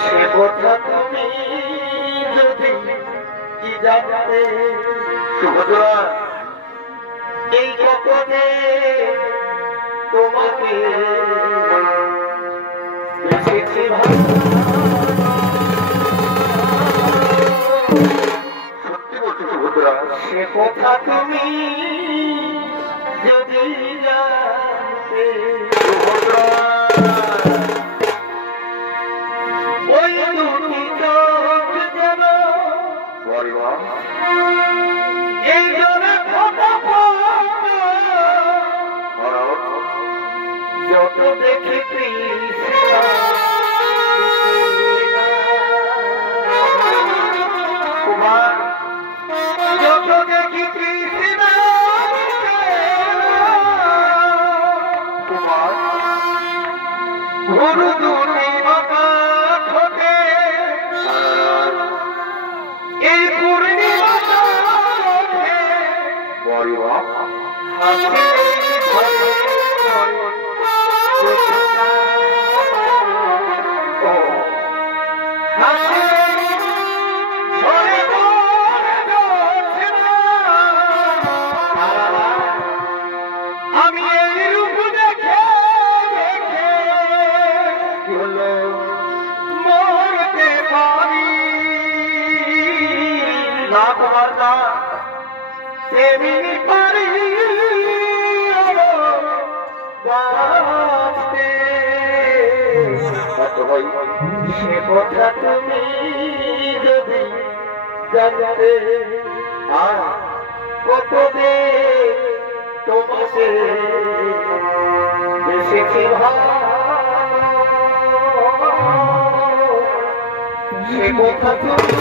সে কথা তুমি যদি কি জানতে সুভদ্রা, এই কপনে তোমাকে বেশি ভালো। সত্যি বলছি সুভদ্রা, সে কথা তুমি যদি জানতে সুভদ্রা, ওই দুটি চোখ যেন এই জনে যত দেখি কুমার, যত দেখি কৃষ্ণা কুমার, গুরু দুটি মাতা ঠোঁটে এই পূর্ণিমাটা আমি এই রূপ দেখে দেখে কি হলো মরতে পারি না কুমার না, তেমনি পারি বাঁচতে। সে কথা তুমি যদি জানতে, আর কতদিন তোমাকে বেশি ভালো, সে কথা তুমি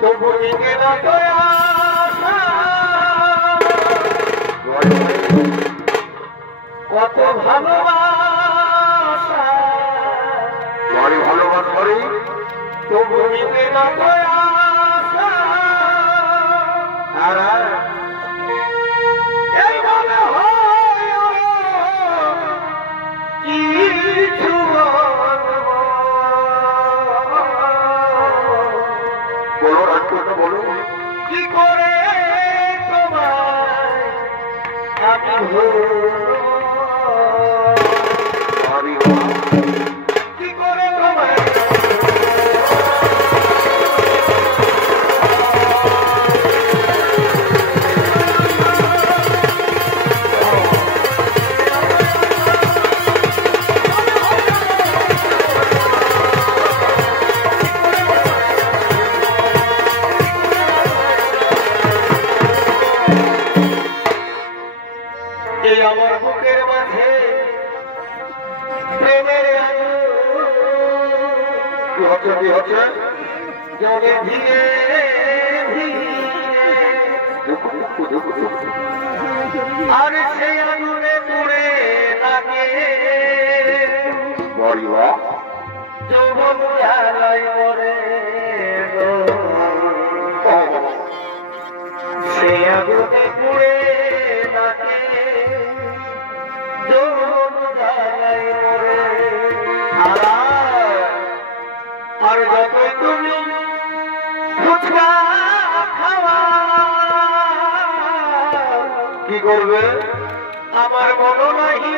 তবু নিকে না কত ভালোবাসা, বড় ভালোবাসা করে তবু নিকে না এই মনে হয় কিছু বলো, কি করে তোমায় আমি কি করে তোমায় আমার বুকের মাঝে প্রেমের আলো কি হচ্ছে জলে ধীরে আর সেই আগুনে পুড়ে লাগে যৌবন জ্বালায় মরে, সেই আগুনে পুড়ে লাগে যৌবন জ্বালায় মরে। আর যতই তুমি ফুচকা খাওয়া কি করবে আমার মনো নাহি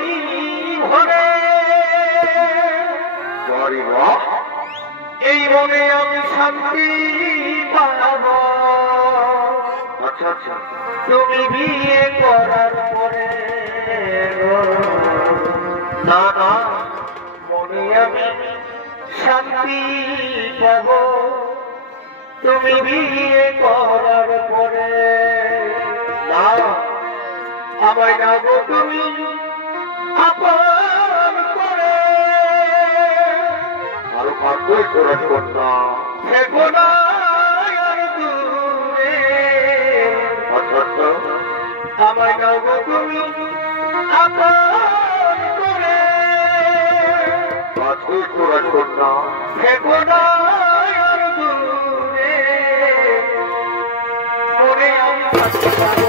ভরে, এই মনে আমি শান্তি পাব। আচ্ছা আচ্ছা, তুমি বিয়ে করার পরে না না মনে আমি শান্তি পাব, তুমি বিয়ে করার পরে না আমায় না গো তুমি আপন বাছুই করে কন্যা থেকো না আর দূরে আচ্ছা আমায় নাও গো তুমি আপন করে বাছুই করে কন্যা থেকো না আর দূরে মনে আমি থাকতে পারবো